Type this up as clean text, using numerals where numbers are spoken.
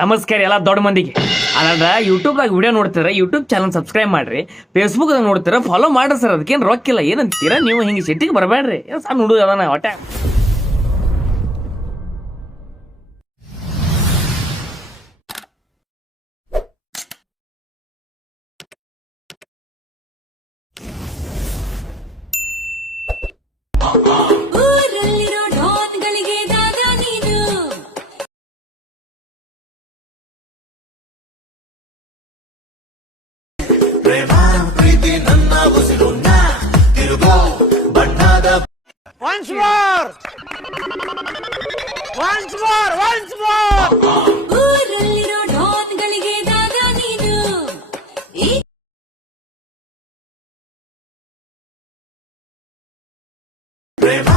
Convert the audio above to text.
ನಮಸ್ಕಾರ ಎಲ್ಲ ದೊಡ್ಡ ಮಂದಿಗೆ. ಅದ ಯೂಟ್ಯೂಬ್ದಾಗ ವಿಡಿಯೋ ನೋಡ್ತೀರ, ಯೂಟ್ಯೂಬ್ ಚಾನಲ್ ಸಬ್ಸ್ಕ್ರೈಬ್ ಮಾಡ್ರಿ. ಫೇಸ್ಬುಕ್ ನೋಡ್ತೀರ, ಫಾಲೋ ಮಾಡ್ರಿ ಸರ್. ಅದಕ್ಕೇನು ರೊಕ್ಕಿಲ್ಲ, ಏನಂತೀರ ನೀವು? ಹಿಂಗೆ ಸಿಟ್ಟಿಗೆ ಬರಬೇಡ್ರಿ. ಏನು ಸಣ್ಣ ಹುಡುಗ ಅದಾನ ಹೊಟ್ಟೆ. ಊರಲ್ಲಿರೋ ಡಾನ್ಗಳಿಗೆ ದಾದ ನೀನು. ಪ್ರೇಮ ಪ್ರೀತಿ ನನ್ನ ಉಸಿರು ತಿರುಗೋ ಬಣ್ಣದ ಊರಲ್ಲಿರೋ ಡಾನ್ಗಳಿಗೆ ದಾದ ನೀನು. ಈ ಪ್ರೇಮ